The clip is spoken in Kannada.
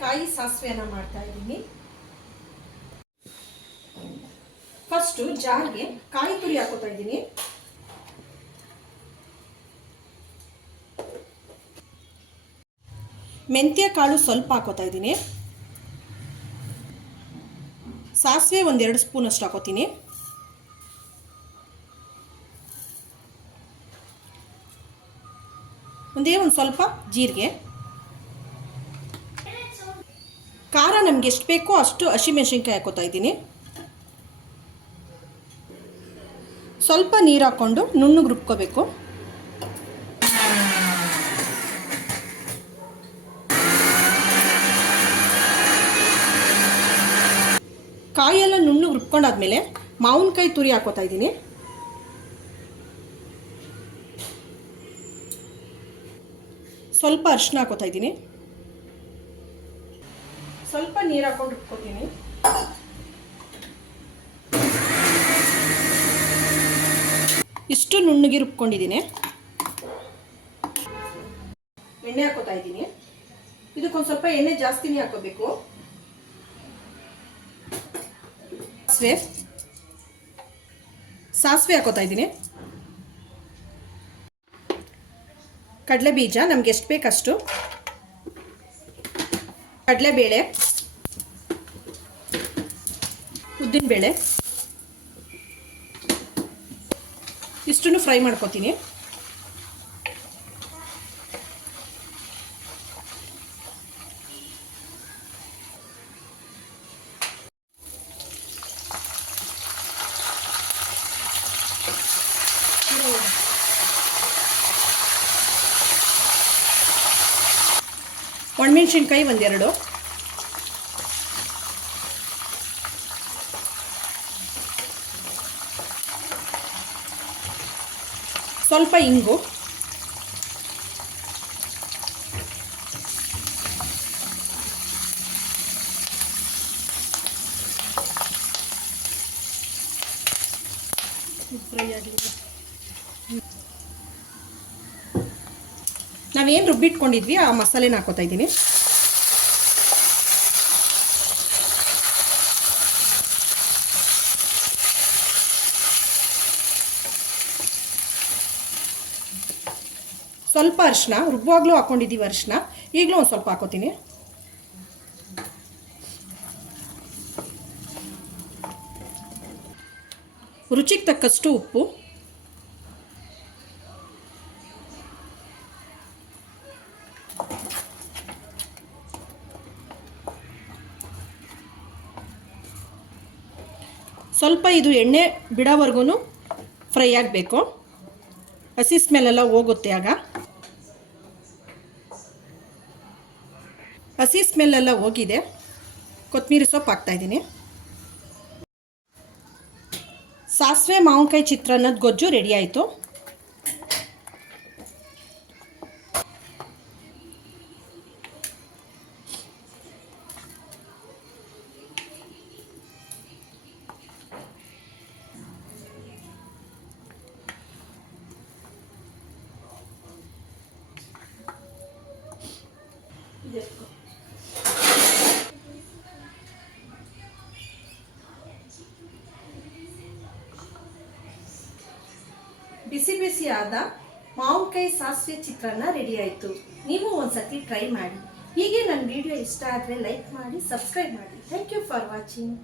ಕಾಯಿ ಸಾಸಿವೆನ ಮಾಡ್ತಾ ಇದ್ದೀನಿ. ಫಸ್ಟು ಜಾರ್ಗೆ ಕಾಯಿ ತುರಿ ಹಾಕೋತಾ ಇದ್ದೀನಿ. ಮೆಂತ್ಯ ಕಾಳು ಸ್ವಲ್ಪ ಹಾಕೋತಾ ಇದ್ದೀನಿ. ಸಾಸಿವೆ ಒಂದೆರಡು ಸ್ಪೂನ್ ಅಷ್ಟು ಹಾಕೋತೀನಿ. ಒಂದೇ ಒಂದು ಸ್ವಲ್ಪ ಜೀರಿಗೆ. ನಮ್ಗೆ ಎಷ್ಟು ಬೇಕೋ ಅಷ್ಟು ಹಸಿಮೆಣಸಿನ್ಕಾಯಿ ಹಾಕೋತಾ ಇದ್ದೀನಿ. ಸ್ವಲ್ಪ ನೀರು ಹಾಕ್ಕೊಂಡು ನುಣ್ಣಗೆ ರುಬ್ಕೋಬೇಕು. ಕಾಯೆಲ್ಲ ನುಣ್ಣಗೆ ರುಬ್ಕೊಂಡಾದ್ಮೇಲೆ ಮಾವಿನಕಾಯಿ ತುರಿ ಹಾಕೋತಾ ಇದ್ದೀನಿ. ಸ್ವಲ್ಪ ಅರಿಶಿನ ಹಾಕೋತಾ ಇದ್ದೀನಿ. ಸ್ವಲ್ಪ ನೀರು ಹಾಕೊಂಡು ಇಟ್ಕೋತೀನಿ ಇಷ್ಟು ನುಣ್ಣಗೆ ರುಬ್ಕೊಂಡಿದ್ದೀನಿ ಎಣ್ಣೆ ಹಾಕೋತಾ ಇದ್ದೀನಿ. ಇದಕ್ಕೊಂದು ಸ್ವಲ್ಪ ಎಣ್ಣೆ ಜಾಸ್ತಿನೇ ಹಾಕೋಬೇಕು. ಸಾಸಿವೆ. ಸಾಸಿವೆ ಹಾಕೋತಾ ಇದ್ದೀನಿ. ಕಡಲೆ ಬೀಜ ನಮ್ಗೆ ಎಷ್ಟು ಬೇಕಷ್ಟು? ಕಡಲೆಬೇಳೆ ಉದ್ದಿನಬೇಳೆ ಇಷ್ಟನ್ನು ಫ್ರೈ ಮಾಡ್ಕೊತೀನಿ. ಒಣಮೆಣ್ಸಿನ್ಕಾಯಿ ಒಂದೆರಡು. ಸ್ವಲ್ಪ ಇಂಗು. ಫ್ರೈ ಆಗಲಿ ನಾವೇನು ರುಬ್ಬಿಟ್ಕೊಂಡಿದ್ವಿ, ಆ ಮಸಾಲೆನ ಹಾಕೋತಾ ಇದ್ದೀನಿ. ಸ್ವಲ್ಪ ಅರಿಶಿನ ರುಬ್ಬುವಾಗಲೂ ಹಾಕ್ಕೊಂಡಿದ್ದೀವಿ ಅರಿಶಿನ. ಈಗಲೂ ಒಂದು ಸ್ವಲ್ಪ ಹಾಕೋತೀನಿ. ರುಚಿಗೆ ತಕ್ಕಷ್ಟು ಉಪ್ಪು. ಸ್ವಲ್ಪ ಇದು ಎಣ್ಣೆ ಬಿಡೋವರೆಗೂ ಫ್ರೈ ಆಗಬೇಕು. ಹಸಿ ಸ್ಮೆಲ್ಲೆಲ್ಲ ಹೋಗುತ್ತೆ ಆಗ. ಹಸಿ ಸ್ಮೆಲ್ಲೆಲ್ಲ ಹೋಗಿದೆ. ಕೊತ್ತಂಬರಿ ಸೊಪ್ಪು ಹಾಕ್ತಾಯಿದ್ದೀನಿ ಸಾಸಿವೆ ಮಾವಿನಕಾಯಿ ಚಿತ್ರಾನ್ನದ ಗೊಜ್ಜು ರೆಡಿ ಆಯಿತು. ಬಿಸಿ ಆದ ಮಾವಿನಕಾಯಿ ಸಾಸಿವೆ ಚಿತ್ರಾನ್ನ ರೆಡಿ ಆಯಿತು. ನೀವು ಒಂದ್ಸತಿ ಟ್ರೈ ಮಾಡಿ. ಹೀಗೆ ನನ್ನ ವಿಡಿಯೋ ಇಷ್ಟ ಆದರೆ ಲೈಕ್ ಮಾಡಿ ಸಬ್ಸ್ಕ್ರೈಬ್ ಮಾಡಿ. Thank you for watching